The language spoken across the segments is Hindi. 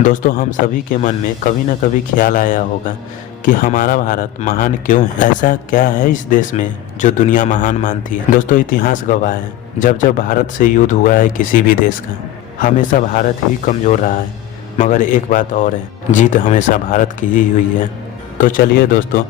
दोस्तों, हम सभी के मन में कभी न कभी ख्याल आया होगा कि हमारा भारत महान क्यों है। ऐसा क्या है इस देश में जो दुनिया महान मानती है। दोस्तों, इतिहास गवाह है, जब जब भारत से युद्ध हुआ है किसी भी देश का, हमेशा भारत ही कमज़ोर रहा है। मगर एक बात और है, जीत हमेशा भारत की ही हुई है। तो चलिए दोस्तों,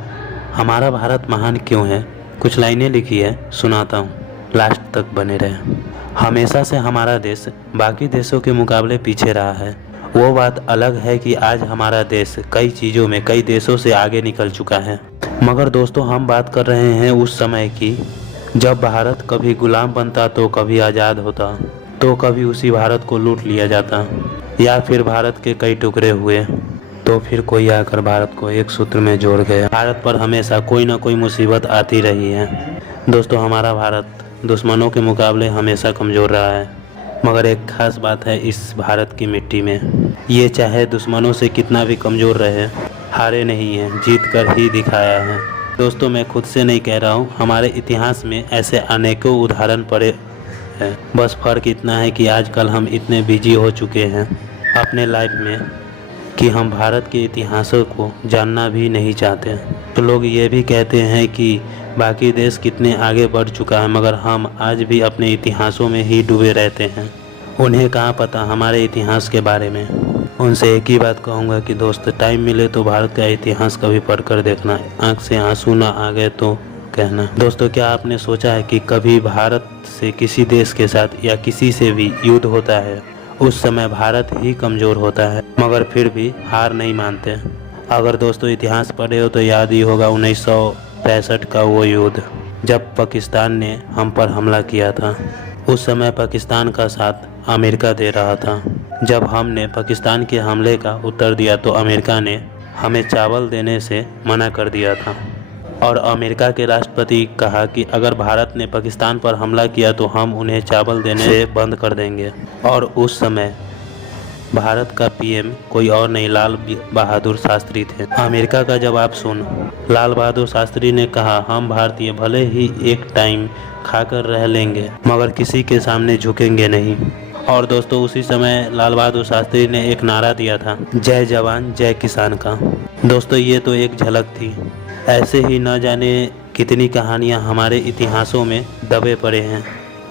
हमारा भारत महान क्यों है, कुछ लाइनें लिखी है, सुनाता हूँ, लास्ट तक बने रहे। हमेशा से हमारा देश बाकी देशों के मुकाबले पीछे रहा है। वो बात अलग है कि आज हमारा देश कई चीज़ों में कई देशों से आगे निकल चुका है। मगर दोस्तों, हम बात कर रहे हैं उस समय की जब भारत कभी गुलाम बनता तो कभी आज़ाद होता, तो कभी उसी भारत को लूट लिया जाता, या फिर भारत के कई टुकड़े हुए तो फिर कोई आकर भारत को एक सूत्र में जोड़ गया। भारत पर हमेशा कोई ना कोई मुसीबत आती रही है। दोस्तों, हमारा भारत दुश्मनों के मुकाबले हमेशा कमज़ोर रहा है। मगर एक खास बात है इस भारत की मिट्टी में, ये चाहे दुश्मनों से कितना भी कमज़ोर रहे, हारे नहीं है, जीत कर ही दिखाया है। दोस्तों, मैं खुद से नहीं कह रहा हूँ, हमारे इतिहास में ऐसे अनेकों उदाहरण पड़े हैं। बस फ़र्क इतना है कि आजकल हम इतने बिजी हो चुके हैं अपने लाइफ में कि हम भारत के इतिहासों को जानना भी नहीं चाहते। तो लोग ये भी कहते हैं कि बाकी देश कितने आगे बढ़ चुका है, मगर हम आज भी अपने इतिहासों में ही डूबे रहते हैं। उन्हें कहाँ पता हमारे इतिहास के बारे में। उनसे एक ही बात कहूँगा कि दोस्त, टाइम मिले तो भारत का इतिहास कभी पढ़कर देखना, आँख से आंसू ना आ गए तो कहना। दोस्तों, क्या आपने सोचा है कि कभी भारत से किसी देश के साथ या किसी से भी युद्ध होता है, उस समय भारत ही कमज़ोर होता है, मगर फिर भी हार नहीं मानते। अगर दोस्तों इतिहास पढ़े हो तो याद ही होगा 1965 का वो युद्ध, जब पाकिस्तान ने हम पर हमला किया था। उस समय पाकिस्तान का साथ अमेरिका दे रहा था। जब हमने पाकिस्तान के हमले का उत्तर दिया तो अमेरिका ने हमें चावल देने से मना कर दिया था, और अमेरिका के राष्ट्रपति कहा कि अगर भारत ने पाकिस्तान पर हमला किया तो हम उन्हें चावल देने से बंद कर देंगे। और उस समय भारत का पीएम कोई और नहीं, लाल बहादुर शास्त्री थे। अमेरिका का जवाब सुन लाल बहादुर शास्त्री ने कहा, हम भारतीय भले ही एक टाइम खाकर रह लेंगे, मगर किसी के सामने झुकेंगे नहीं। और दोस्तों, उसी समय लाल बहादुर शास्त्री ने एक नारा दिया था, जय जवान जय किसान का। दोस्तों, ये तो एक झलक थी। ऐसे ही न जाने कितनी कहानियाँ हमारे इतिहासों में दबे पड़े हैं।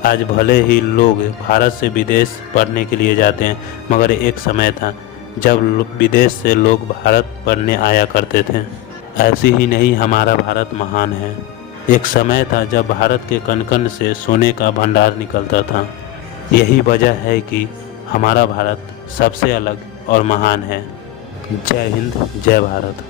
आज भले ही लोग भारत से विदेश पढ़ने के लिए जाते हैं, मगर एक समय था जब विदेश से लोग भारत पढ़ने आया करते थे। ऐसी ही नहीं, हमारा भारत महान है। एक समय था जब भारत के कण कण से सोने का भंडार निकलता था। यही वजह है कि हमारा भारत सबसे अलग और महान है। जय हिंद, जय भारत।